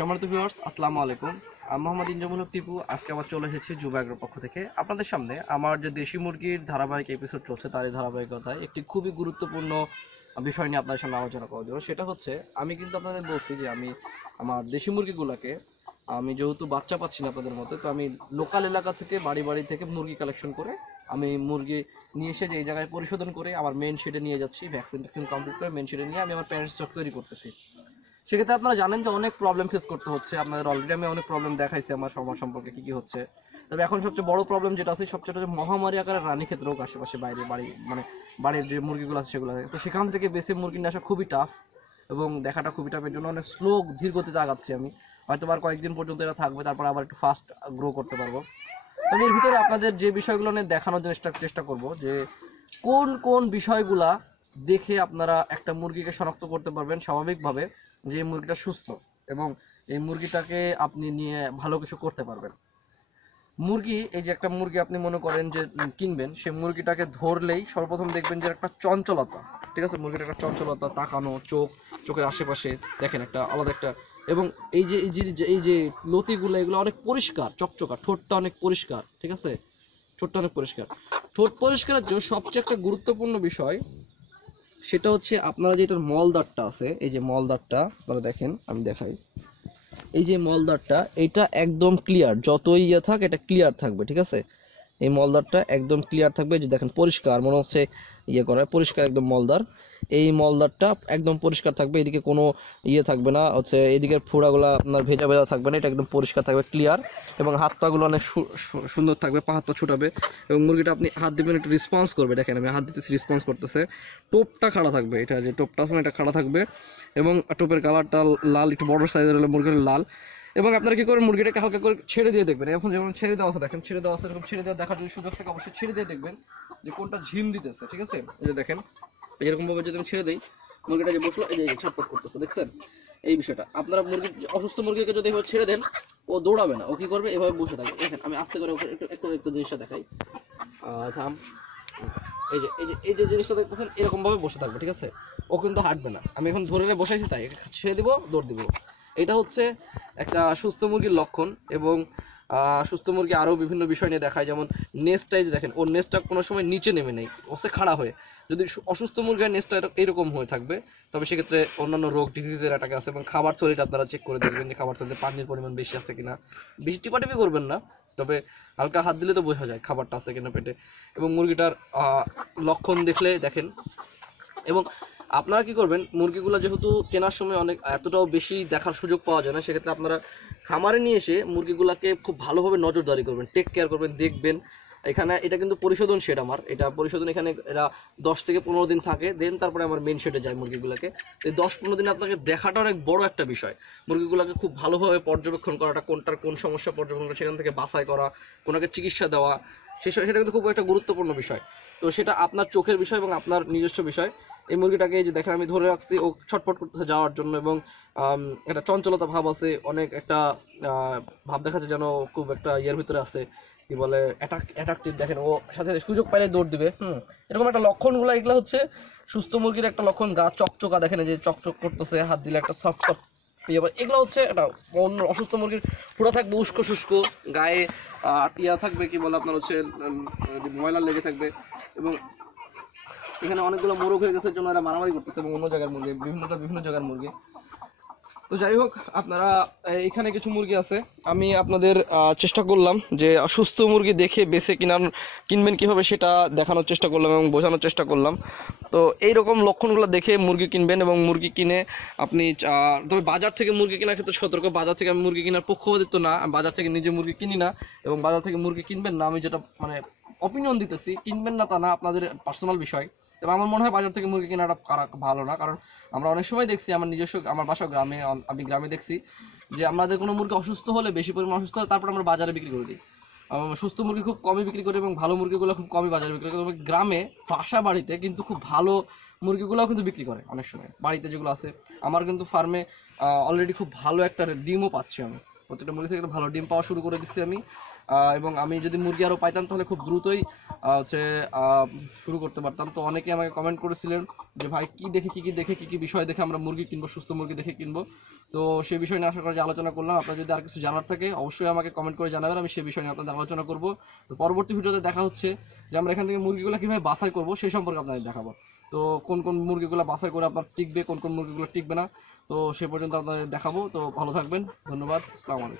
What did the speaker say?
সম্মানিত ভিউয়ার্স, আসসালামু আলাইকুম। আমি মোহাম্মদ ইনজামুল হক টিপু। আজকে আবার চলে এসেছি যুব এগ্রোর পক্ষ থেকে আপনাদের সামনে। আমার যে দেশি মুরগির ধারাবাহিক এপিসোড চলছে, তারই ধারাবাহিকতায় একটি খুবই গুরুত্বপূর্ণ বিষয় নিয়ে আপনাদের সামনে আলোচনা করার জন্য। সেটা হচ্ছে, আমি কিন্তু আপনাদের বলছি যে আমি আমার দেশি মুরগিগুলোকে, আমি যেহেতু বাচ্চা পাচ্ছি না আপনাদের মতো, তো আমি লোকাল এলাকা থেকে বাড়ি বাড়ি থেকে মুরগি কালেকশন করে আমি মুরগি নিয়ে এসে যে এই জায়গায় পরিশোধন করে আমার মেন শেডে নিয়ে যাচ্ছি। ভ্যাকসিন কমপ্লিট করে মেন শেডে নিয়ে আমি আমার প্যারেন্টস স্টক তৈরি করতেছি। সেক্ষেত্রে আপনারা জানেন যে অনেক প্রবলেম ফেস করতে হচ্ছে আপনাদের। অলরেডি আমি অনেক প্রবলেম দেখাইছি আমার সমাজ সম্পর্কে কী কী হচ্ছে। তবে এখন সবচেয়ে বড় প্রবলেম যেটা আছে, সবচেয়ে হচ্ছে মহামারী আকারে রানীক্ষেত রোগ আশেপাশে বাইরে বাড়ির যে মুরগিগুলো আছে সেগুলো আছে। তো সেখান থেকে বেশি মুরগি নিয়ে আসা খুবই টাফ এবং দেখাটা খুবই টাফ। এর জন্য অনেক স্লো ধীর গতিতে আগাচ্ছি আমি। হয়তো আর কয়েকদিন পর্যন্ত এটা থাকবে, তারপর আবার একটু ফাস্ট গ্রো করতে পারবো। আমি এর ভিতরে আপনাদের যে বিষয়গুলো নিয়ে দেখানোর চেষ্টা করব যে কোন কোন বিষয়গুলা দেখে আপনারা একটা মুরগিকে শনাক্ত করতে পারবেন স্বাভাবিকভাবে যে এই মুরগিটা সুস্থ এবং এই মুরগিটাকে আপনি নিয়ে ভালো কিছু করতে পারবেন। মুরগি, এই যে একটা মুরগি আপনি মনে করেন যে কিনবেন, সেই মুরগিটাকে ধরলেই সর্বপ্রথম দেখবেন যে একটা চঞ্চলতা, ঠিক আছে, মুরগিটা একটা চঞ্চলতা, তাকানো, চোখের আশেপাশে দেখেন একটা আলাদা একটা, এবং এই যে লতিগুলো এগুলো অনেক পরিষ্কার চকচকা, ঠোঁটটা অনেক পরিষ্কার, ঠিক আছে, ঠোঁটটা অনেক পরিষ্কার। ঠোঁট পরিষ্কারের জন্য সবচেয়ে একটা গুরুত্বপূর্ণ বিষয় সেটা হচ্ছে আপনারা যে এটার মলদারটা আছে, এই যে মলদারটা আপনারা দেখেন, আমি দেখাই। এই যে মলদারটা, এটা একদম ক্লিয়ার, যতই ইয়ে থাক এটা ক্লিয়ার থাকবে, ঠিক আছে। এই মলদারটা একদম ক্লিয়ার থাকবে, যে দেখেন পরিষ্কার, মনে হচ্ছে ইয়ে করা পরিষ্কার একদম মলদার। এই মলদারটা একদম পরিষ্কার থাকবে, এদিকে কোনো ইয়ে থাকবে না, হচ্ছে এদিকের ফোড়াগুলো আপনার ভেজা ভেজা থাকবে না, এটা একদম পরিষ্কার থাকবে, ক্লিয়ার। এবং হাত পাগুলো অনেক সুন্দর থাকবে, পা হাত পা ছুটাবে এবং মুরগিটা আপনি হাত দিবেন একটু রেসপন্স করবে, দেখেন আমি হাত দিতেছি রেসপন্স করতেছে। টোপটা খাড়া থাকবে, এটা যে টোপটা আছে না এটা খাড়া থাকবে, এবং টোপের কালারটা লাল, একটু বড় সাইজের হলে মুরগির লাল। এবং আপনারা কি করেন, মুরগিটাকে হালকা করে ছেড়ে দিয়ে দেখবেন। এখন যেমন ছেড়ে দেওয়া আছে, দেখেন ছেড়ে দেওয়া আছে, এরকম ছেড়ে দেওয়া দেখার যদি সুযোগ থাকে অবশ্যই ছেড়ে দিয়ে দেখবেন যে কোনটা ঝিম দিতেছে, ঠিক আছে। এই যে দেখেন, এরকম ভাবে যদি আমি ছেড়ে দিই, মুরগিটা যে বসলো, এই যে ছটফট করতেছে, দেখছেন এই বিষয়টা। আপনারা অসুস্থ মুরগিকে যদি এভাবে ছেড়ে দেন, ও দৌড়াবে না, ও কি করবে, এভাবে বসে থাকবে। দেখেন আমি আস্তে করে একটু জিনিসটা দেখাই, থাম। এই যে জিনিসটা দেখতেছেন, এরকম ভাবে বসে থাকবে, ঠিক আছে, ও কিন্তু হাঁটবে না। আমি এখন ধরে বসাইছি, তাই ছেড়ে দিব, দৌড় দিব। এটা হচ্ছে একটা সুস্থ মুরগির লক্ষণ। এবং সুস্থ মুরগি আরও বিভিন্ন বিষয় নিয়ে দেখায়, যেমন নেস্টটাই যে দেখেন, ওর নেস্টটা কোনো সময় নিচে নেমে নেই, ওসে খাড়া হয়ে। যদি অসুস্থ মুরগির নেস্টটা এরকম হয়ে থাকবে, তবে সেক্ষেত্রে অন্যান্য রোগ ডিজিজের অ্যাটাক আছে। এবং খাবার থলিটা আপনারা চেক করে দেখবেন যে খাবার থলিতে পানির পরিমাণ বেশি আছে কিনা। বেশি টিপাটিপি করবেন না, তবে হালকা হাত দিলে তো বোঝা যায় খাবারটা আছে কিনা পেটে। এবং মুরগিটার লক্ষণ দেখলে দেখেন। এবং আপনারা কি করবেন, মুরগিগুলো যেহেতু কেনার সময় এতটাও বেশি দেখার সুযোগ পাওয়া যায় না, সেক্ষেত্রে আপনারা খামারে নিয়ে এসে মুরগিগুলোকে খুব ভালোভাবে নজরদারি করবেন, টেক কেয়ার করবেন, দেখবেন। এখানে এটা কিন্তু পরিশোধন শেড আমার, এটা পরিশোধন, এখানে এরা 10 থেকে 15 দিন থাকে, দেন তারপরে আমার মেন শেডে যায় মুরগিগুলোকে। এই 10-15 দিন আপনাকে দেখাটা অনেক বড় একটা বিষয়। মুরগিগুলোকে খুব ভালোভাবে পর্যবেক্ষণ করাটা, কোনটার কোন সমস্যা পর্যবেক্ষণ করা, সেখান থেকে বাছাই করা, কোনোকে চিকিৎসা দেওয়া, সেটা কিন্তু খুব একটা গুরুত্বপূর্ণ বিষয়। তো সেটা আপনার চোখের বিষয় এবং আপনার নিজস্ব বিষয়। এই মুরগিটাকে যে দেখেন আমি ধরে রাখছি, ও ছটফট করতেছে যাওয়ার জন্য, এবং একটা চঞ্চলতা ভাব আছে, অনেক একটা ভাব দেখাচ্ছে যেন খুব একটা ইয়ের ভিতরে আছে, কি বলে, অ্যাট্রাকটিভ। দেখেন ও সাথে সুযোগ পাইলে দৌড় দিবে। এরকম একটা লক্ষণগুলো, এগুলো হচ্ছে সুস্থ মুরগির একটা লক্ষণ। গা চকচকা, দেখেন যে চকচক করতেছে, হাত দিলে একটা সফট সফট ইয়ে, এগুলো হচ্ছে এটা। অন্য অসুস্থ মুরগির পুরো থাকবে উস্কো শুষ্ক, গায়ে ইয়া থাকবে, কি বলে আপনার হচ্ছে ময়লা লেগে থাকবে। এবং এখানে অনেকগুলো মোরগ হয়ে গেছে, জন্য এরা মারামারি করতেছে, এবং অন্য জায়গার মুরগি, বিভিন্ন জায়গার মুরগি। তো যাই হোক, আপনারা এখানে কিছু মুরগি আছে, আমি আপনাদের চেষ্টা করলাম যে অসুস্থ মুরগি দেখে বেছে কিনবেন কীভাবে সেটা দেখানোর চেষ্টা করলাম এবং বোঝানোর চেষ্টা করলাম। তো এইরকম লক্ষণগুলো দেখে মুরগি কিনবেন, এবং মুরগি কিনে আপনি, তবে বাজার থেকে মুরগি কেনার ক্ষেত্রে সতর্ক। বাজার থেকে আমি মুরগি কেনার পক্ষপাতিত্ব না, আমি বাজার থেকে নিজে মুরগি কিনি না, এবং বাজার থেকে মুরগি কিনবেন না, আমি যেটা মানে অপিনিয়ন দিতেছি, কিনবেন না তা না, আপনাদের পার্সোনাল বিষয়। তবে আমার মনে হয় বাজার থেকে মুরগি কেনাটা ভালো না, কারণ আমরা অনেক সময় দেখছি, আমার বাসা গ্রামে, আমি গ্রামে দেখছি যে আমাদের কোনো মুরগি অসুস্থ হলে, বেশি পরিমাণ অসুস্থ হলে, তারপর আমরা বাজারে বিক্রি করে দিই। সুস্থ মুরগি খুব কমই বিক্রি করি, এবং ভালো মুরগিগুলো খুব কমই বাজারে বিক্রি করি। তবে গ্রামে বাসা বাড়িতে কিন্তু খুব ভালো মুরগিগুলোও কিন্তু বিক্রি করে অনেক সময়। বাড়িতে যেগুলো আছে, আমার কিন্তু ফার্মে অলরেডি খুব ভালো একটা ডিমও পাচ্ছি আমি, প্রত্যেকটা মুরগি থেকে একটা ভালো ডিম পাওয়া শুরু করে দিচ্ছি আমি। এবং আমি যদি মুরগি আরও পাইতাম, তাহলে খুব দ্রুতই হচ্ছে আহ, শুরু করতে পারতাম। তো অনেকে আমাকে কমেন্ট করেছিলেন যে ভাই কি দেখে কি কি বিষয় দেখে আমরা মুরগি কিনবো, সুস্থ মুরগি দেখে কিনবো। তো সেই বিষয় নিয়ে আশা করি যে আলোচনা করলাম। আপনার যদি আর কিছু জানার থাকে অবশ্যই আমাকে কমেন্ট করে জানাবেন, আমি সেই বিষয় নিয়ে আপনাদের আলোচনা করব। তো পরবর্তী ভিডিওতে দেখা হচ্ছে যে আমরা এখান থেকে মুরগিগুলো কিভাবে বাছাই করবো সেই সম্পর্কে আপনাদের দেখাবো। তো কোন কোন মুরগিগুলো বাছাই করে আপনার টিকবে, কোন কোন মুরগিগুলো টিকবে না, তো সে পর্যন্ত আপনাদের দেখাবো। তো ভালো থাকবেন, ধন্যবাদ, আসসালামু আলাইকুম।